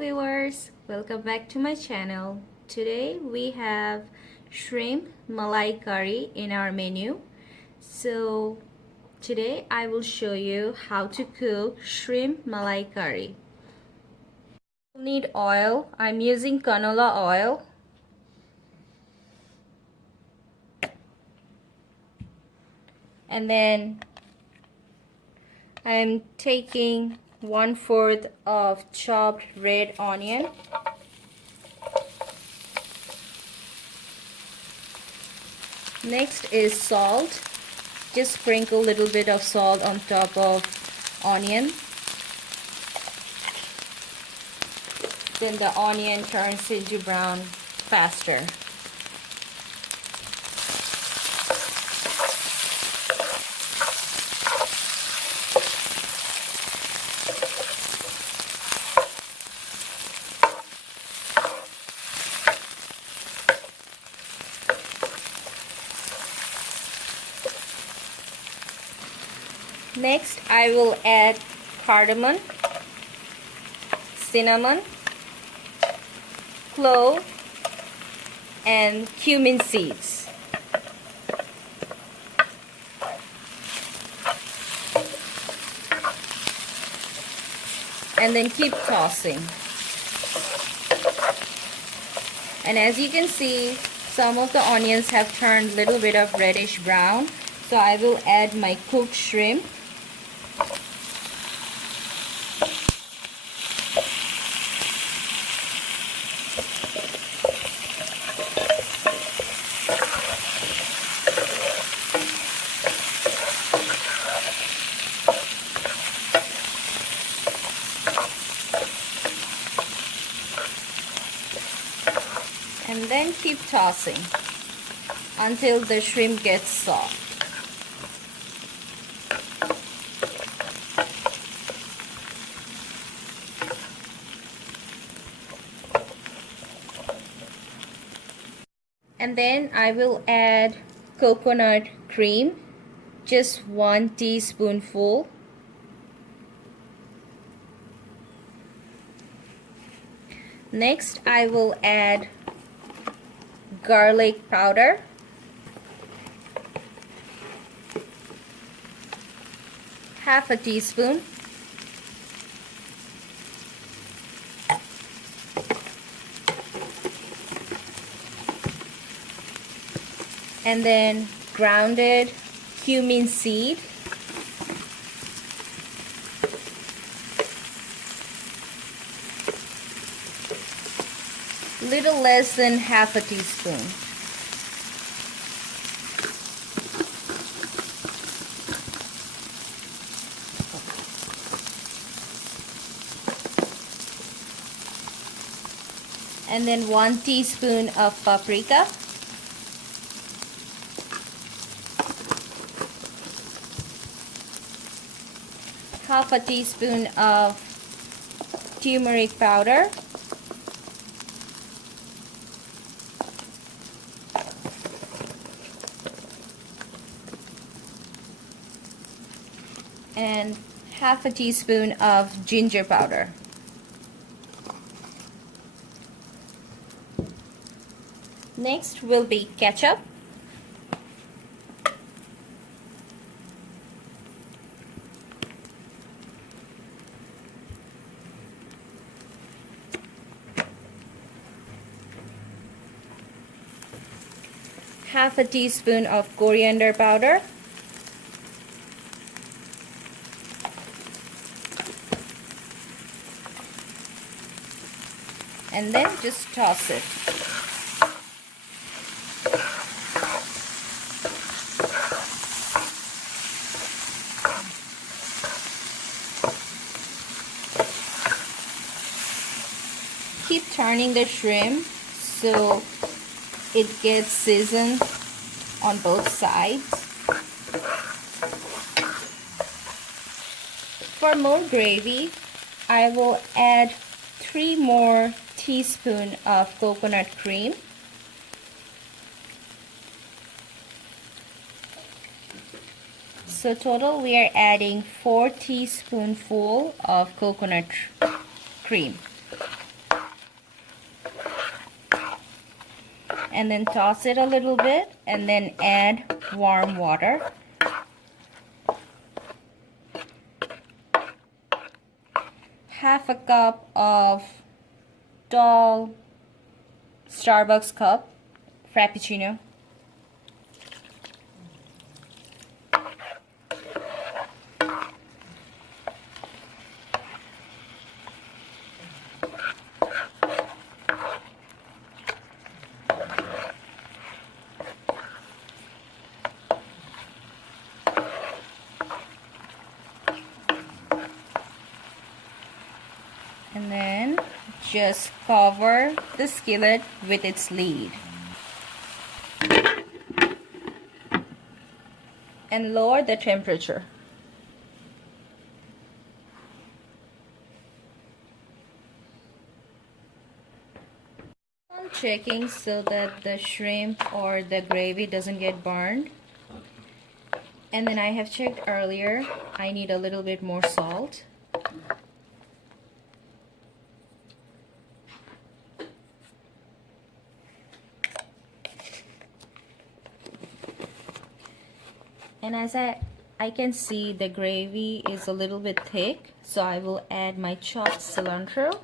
viewers, welcome back to my channel. Today we have shrimp malai curry in our menu. So today I will show you how to cook shrimp malai curry. You'll need oil. I'm using canola oil. And then I'm taking 1/4 of chopped red onion. Next is salt. Just sprinkle a little bit of salt on top of onion. Then the onion turns into brown faster. Next, I will add cardamom, cinnamon, clove, and cumin seeds. And then keep tossing. And as you can see, some of the onions have turned a little bit of reddish brown. So I will add my cooked shrimp. And then keep tossing until the shrimp gets soft. And then I will add coconut cream, just 1 teaspoonful. Next, I will add garlic powder, half a teaspoon. And then grounded cumin seed, little less than half a teaspoon. And then 1 teaspoon of paprika. Half a teaspoon of turmeric powder. And half a teaspoon of ginger powder. Next will be ketchup. Half a teaspoon of coriander powder. And then just toss it. Keep turning the shrimp so it gets seasoned on both sides. For more gravy, I will add 3 more teaspoons of coconut cream. So total we are adding 4 teaspoonful of coconut cream. and then toss it a little bit and then add warm water. Half a cup of tall Starbucks cup Frappuccino. And then just cover the skillet with its lid and lower the temperature. I'm checking so that the shrimp or the gravy doesn't get burned. And then I have checked earlier, I need a little bit more salt. And as I can see, the gravy is a little bit thick, so I will add my chopped cilantro.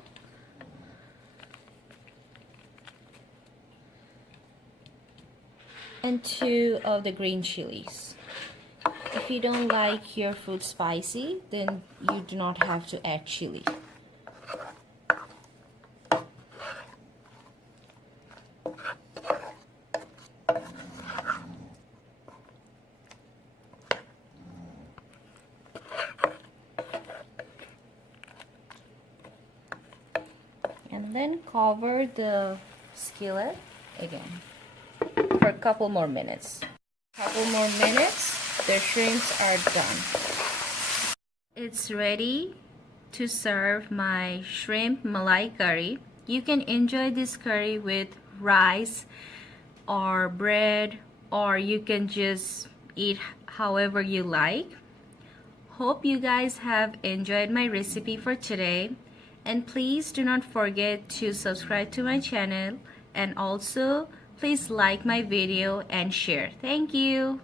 And 2 of the green chilies. If you don't like your food spicy, then you do not have to add chili. And then cover the skillet again for a couple more minutes. The shrimps are done. It's ready to serve my shrimp malai curry. You can enjoy this curry with rice or bread, or you can just eat however you like. Hope you guys have enjoyed my recipe for today, and please do not forget to subscribe to my channel, and also please like my video and share. Thank you.